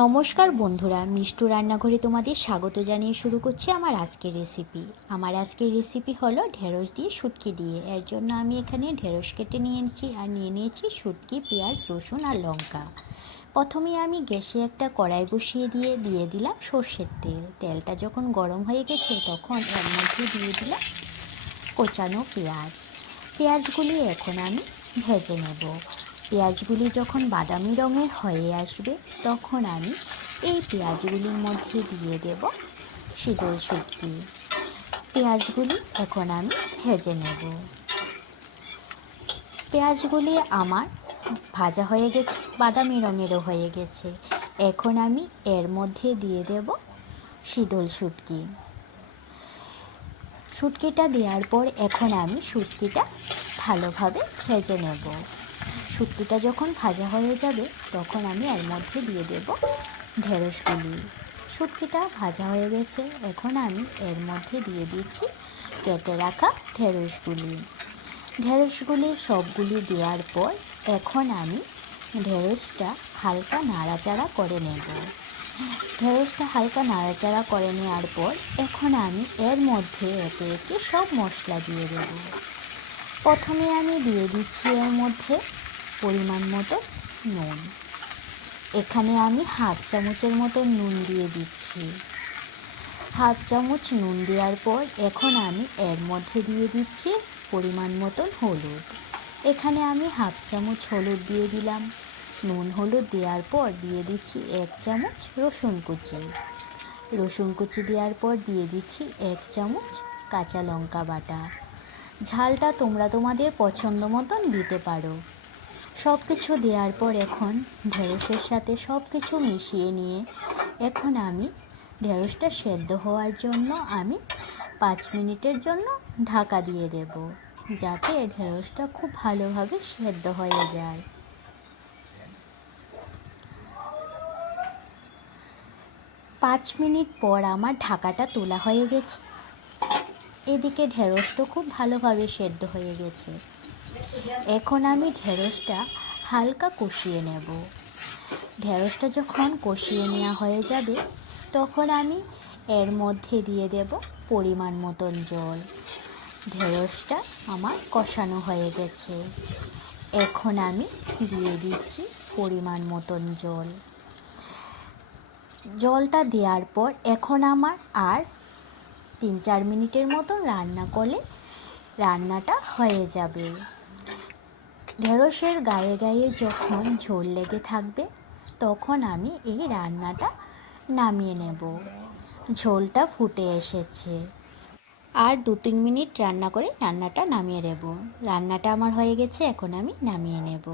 নমস্কার বন্ধুরা, মিষ্টু রান্নাঘরে তোমাদের স্বাগত জানিয়ে শুরু করছি আমার আজকের রেসিপি। আমার আজকের রেসিপি হলো ঢেঁড়স দিয়ে শুটকি দিয়ে। এর জন্য আমি এখানে ঢেঁড়স কেটে নিয়েছি আর নিয়ে নিয়েছি শুটকি, পেঁয়াজ, রসুন আর লঙ্কা। প্রথমে আমি গ্যাসে একটা কড়াই বসিয়ে দিয়ে দিলাম সর্ষের তেল। তেলটা যখন গরম হয়ে গেছে তখন এর মধ্যে দিয়ে দিলাম কোচানো পেঁয়াজ। পেঁয়াজগুলি এখন আমি ভেজে নেব। পেঁয়াজগুলি যখন বাদামি রঙের হয়ে আসবে তখন আমি এই পেঁয়াজগুলির মধ্যে দিয়ে দেব শীতল শুটকি। পেঁয়াজগুলি এখন আমি ভেজে নেব। পেঁয়াজগুলি আমার ভাজা হয়ে গেছে, বাদামি রঙেরও হয়ে গেছে। এখন আমি এর মধ্যে দিয়ে দেব শীতল শুটকি। শুটকিটা দেওয়ার পর এখন আমি শুটকিটা ভালোভাবে ভেজে নেব। শুটকিটা যখন ভাজা হয়ে যাবে তখন আমি এর মধ্যে দিয়ে দেব ঢেঁড়সগুলি। শুটকিটা ভাজা হয়ে গেছে, এখন আমি এর মধ্যে দিয়ে দিচ্ছি কেটে রাখা ঢেঁড়সগুলি। ঢেঁড়সগুলি সবগুলি দেওয়ার পর এখন আমি ঢেঁড়সটা হালকা নাড়াচাড়া করে নেব। ঢেঁড়সটা হালকা নাড়াচাড়া করে নেওয়ার পর এখন আমি এর মধ্যে একে একে সব মশলা দিয়ে দেব। প্রথমে আমি দিয়ে দিচ্ছি এর মধ্যে পরিমাণ মতো নুন। এখানে আমি হাফ চামচের মতো নুন দিয়ে দিচ্ছি। হাফ চামচ নুন দেওয়ার পর এখন আমি এর মধ্যে দিয়ে দিচ্ছি পরিমাণ মতন হলুদ। এখানে আমি হাফ চামচ হলুদ দিয়ে দিলাম। নুন হলুদ দেওয়ার পর দিয়ে দিচ্ছি 1 চামচ রসুন কুচি। রসুন কুচি দেওয়ার পর দিয়ে দিচ্ছি 1 চামচ কাঁচা লঙ্কা বাটা। ঝালটা তোমরা তোমাদের পছন্দ মতন দিতে পারো। সব কিছু দেওয়ার পর এখন ঢেঁড়সের সাথে সব কিছু মিশিয়ে নিয়ে এখন আমি ঢেঁড়সটা সেদ্ধ হওয়ার জন্য আমি 5 মিনিটের জন্য ঢাকা দিয়ে দেব, যাতে ঢেঁড়সটা খুব ভালোভাবে সেদ্ধ হয়ে যায়। 5 মিনিট পর আমার ঢাকাটা তোলা হয়ে গেছে। এদিকে ঢেঁড়সটা খুব ভালোভাবে সেদ্ধ হয়ে গেছে। এখন আমি ঢেঁড়সটা হালকা কষিয়ে নেব। ঢেঁড়সটা যখন কষিয়ে নেওয়া হয়ে যাবে তখন আমি এর মধ্যে দিয়ে দেব পরিমাণ মতন জল। ঢেঁড়সটা আমার কষানো হয়ে গেছে। এখন আমি দিয়ে দিচ্ছি পরিমাণ মতন জল। জলটা দেওয়ার পর এখন আমার আর 3-4 মিনিটের মতো রান্না করলে রান্নাটা হয়ে যাবে। ঢেঁড়সের গায়ে গায়ে যখন ঝোল লেগে থাকবে তখন আমি এই রান্নাটা নামিয়ে নেব। ঝোলটা ফুটে এসেছে, আর 2-3 মিনিট রান্না করে রান্নাটা নামিয়ে নেব। রান্নাটা আমার হয়ে গেছে, এখন আমি নামিয়ে নেব।